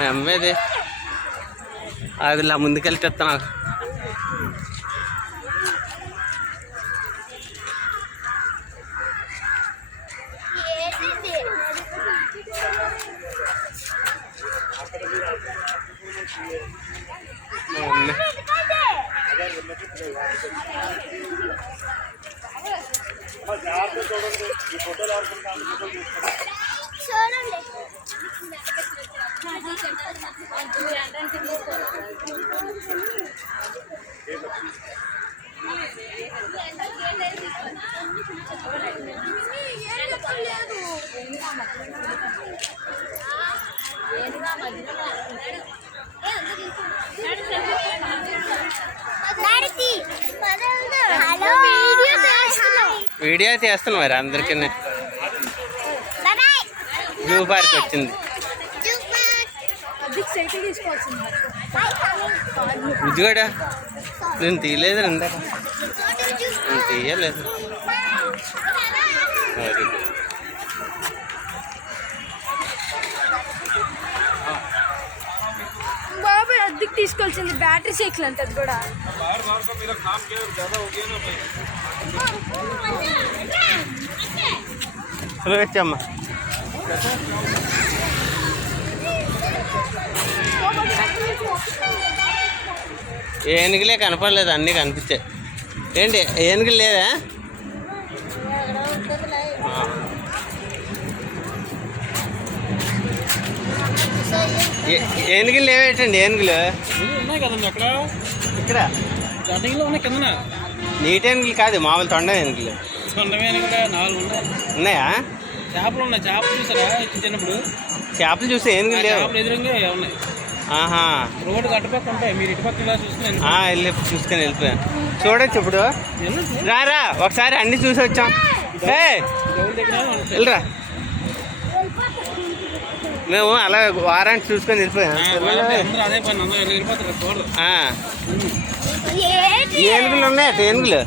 మా అమ్మేది అది ఇలా ముందుకెళ్తే నాకు వీడియో చేస్తాను మరి అందరికీ జూ పార్క్ వచ్చింది బుజ్జిగాడా నేను తీయలేదు ఇందాక నేను తీయలేదు బాబాయ్ అద్దెకి తీసుకోవాల్సింది బ్యాటరీ సైకిల్ అంటే అది కూడా వచ్చమ్మా ఏనుగులే కనపడలేదు, అన్నీ కనిపించాయి. ఏంటి ఏనుగులు లేదా? ఏనుగులు లేవేటండి? ఏనుగులు ఉన్నాయి కదండి అక్కడ ఇక్కడ ఉన్నాయి కింద. నీటి ఏనుగులు కాదు, మామూలు తొండ ఏనుగులు. ఉన్నాయా? చేపలు ఉన్నాయి. చేపలు చూసారా చిన్నప్పుడు? చేపలు చూస్తే ఏనుగులు లేవు. ఎదురుగా ఉన్నాయి. ఆహా, రోడ్డు అటుపక్క ఉంటాయి. మీరు ఇటుపక్క చూసుకుని వెళ్ళి చూసుకొని వెళ్ళిపోయాను. చూడొచ్చు ఇప్పుడు. రారా ఒకసారి అన్ని చూసి వచ్చాం. వెళ్ళరా, మేము అలా వారానికి చూసుకొని వెళ్ళిపోయాం. ఏనుగులు ఉన్నాయి అటు ఏనుగులు.